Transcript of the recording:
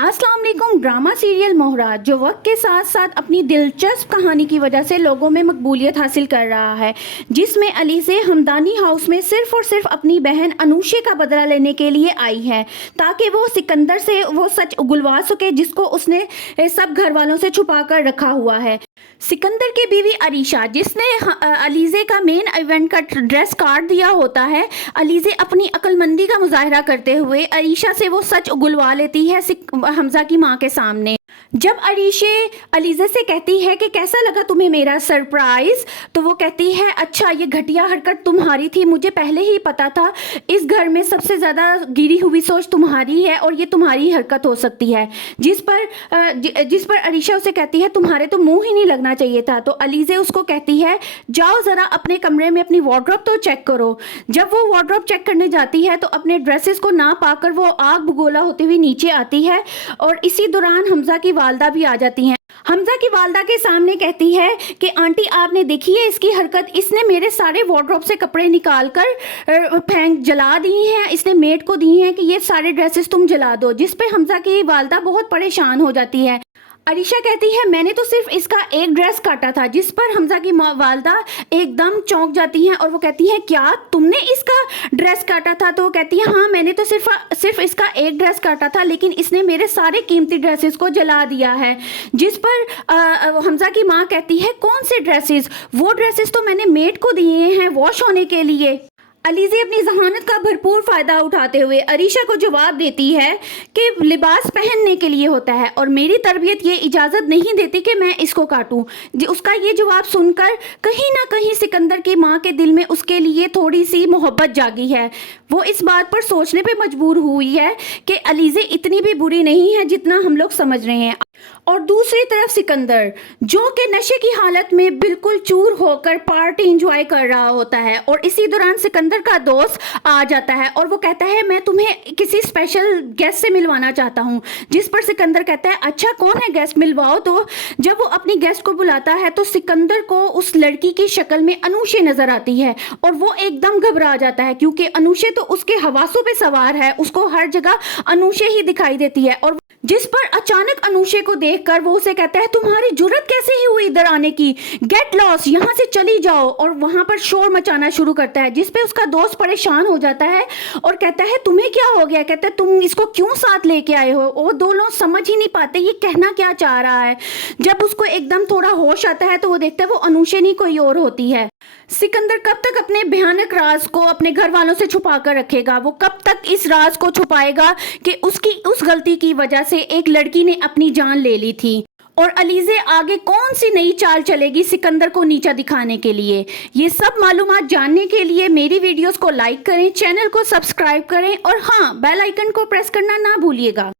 अस्सलाम वालेकुम। Drama serial मोहरा जो वक्त के साथ साथ अपनी दिलचस्प कहानी की वजह से लोगों में मकबूलियत हासिल कर रहा है, जिसमें अलीज़े हमदानी हाउस में सिर्फ़ और सिर्फ अपनी बहन अनूशे का बदला लेने के लिए आई है, ताकि वो सिकंदर से वो सच उगलवा सके जिसको उसने सब घर वालों से छुपा कर रखा हुआ है। सिकंदर की बीवी अरीशा, जिसने अलीज़े का मेन इवेंट का ड्रेस काट दिया होता है, अलीज़े अपनी अक्लमंदी का मुजाहरा करते हुए अरीशा से वो सच उगलवा लेती है हमजा की माँ के सामने। जब अलीज़े से कहती है कि कैसा लगा तुम्हें मेरा सरप्राइज, तो वो कहती है अच्छा ये घटिया हरकत तुम्हारी थी, मुझे पहले ही पता था इस घर में सबसे ज़्यादा गिरी हुई सोच तुम्हारी है और ये तुम्हारी हरकत हो सकती है। जिस पर अरीशा उसे कहती है तुम्हारे तो मुंह ही नहीं लगना चाहिए था। तो अलीज़े उसको कहती है जाओ ज़रा अपने कमरे में अपनी वार्डरोब तो चेक करो। जब वो वार्डरोब चेक करने जाती है तो अपने ड्रेसेस को ना पाकर वो आग भगोला होते हुए नीचे आती है और इसी दौरान हमजा की वालदा भी आ जाती हैं। हमजा की वालदा के सामने कहती है कि आंटी आपने देखी है इसकी हरकत, इसने मेरे सारे वार्डरोब से कपड़े निकाल कर फेंक जला दिए हैं, इसने मेड को दी हैं कि ये सारे ड्रेसेस तुम जला दो। जिस पे हमजा की वालदा बहुत परेशान हो जाती है। अरीशा कहती है मैंने तो सिर्फ इसका एक ड्रेस काटा था। जिस पर हमजा की वालदा एकदम चौंक जाती हैं और वो कहती है क्या तुमने इसका ड्रेस काटा था? तो वो कहती है हाँ मैंने तो सिर्फ इसका एक ड्रेस काटा था, लेकिन इसने मेरे सारे कीमती ड्रेसेस को जला दिया है। जिस पर हमजा की माँ कहती है कौन से ड्रेसेस? वो ड्रेसेस तो मैंने मेड को दिए हैं वॉश होने के लिए। अलीज़े अपनी जहानत का भरपूर फ़ायदा उठाते हुए अरीशा को जवाब देती है कि लिबास पहनने के लिए होता है और मेरी तरबियत ये इजाज़त नहीं देती कि मैं इसको काटूं। उसका ये जवाब सुनकर कहीं ना कहीं सिकंदर की माँ के दिल में उसके लिए थोड़ी सी मोहब्बत जागी है। वो इस बात पर सोचने पे मजबूर हुई है कि अलीज़े इतनी भी बुरी नहीं है जितना हम लोग समझ रहे हैं। और दूसरी तरफ सिकंदर जो कि नशे की हालत में बिल्कुल चूर होकर पार्टी एंजॉय कर रहा होता है और इसी दौरान सिकंदर का दोस्त आ जाता है और वो कहता है मैं तुम्हें किसी स्पेशल गेस्ट से मिलवाना चाहता हूँ। जिस पर सिकंदर कहता है अच्छा कौन है गेस्ट, मिलवाओ। तो जब वो अपनी गेस्ट को बुलाता है तो सिकंदर को उस लड़की की शक्ल में अनूशे नजर आती है और वो एकदम घबरा जाता है क्योंकि अनूशे तो उसके हवासों पे सवार है, उसको हर जगह अनूशे ही दिखाई देती है। और जिस पर अचानक अनूशे को देखकर वो उसे कहता है तुम्हारी जुर्रत कैसे ही हुई इधर आने की, गेट लॉस, यहाँ से चली जाओ। और वहां पर शोर मचाना शुरू करता है जिस पे उसका दोस्त परेशान हो जाता है और कहता है तुम्हें क्या हो गया? कहता है तुम इसको क्यों साथ लेके आए हो? वो दोनों समझ ही नहीं पाते ये कहना क्या चाह रहा है। जब उसको एकदम थोड़ा होश आता है तो वो देखता है वो अनूशे नहीं कोई और होती है। सिकंदर कब तक अपने भयानक राज को अपने घर वालों से छुपा कर रखेगा? वो कब तक इस राज को छुपाएगा कि उसकी उस गलती की वजह से एक लड़की ने अपनी जान ले ली थी? और अलीज़े आगे कौन सी नई चाल चलेगी सिकंदर को नीचा दिखाने के लिए? ये सब मालूमात जानने के लिए मेरी वीडियोस को लाइक करें, चैनल को सब्सक्राइब करें और हाँ बेल आइकन को प्रेस करना ना भूलिएगा।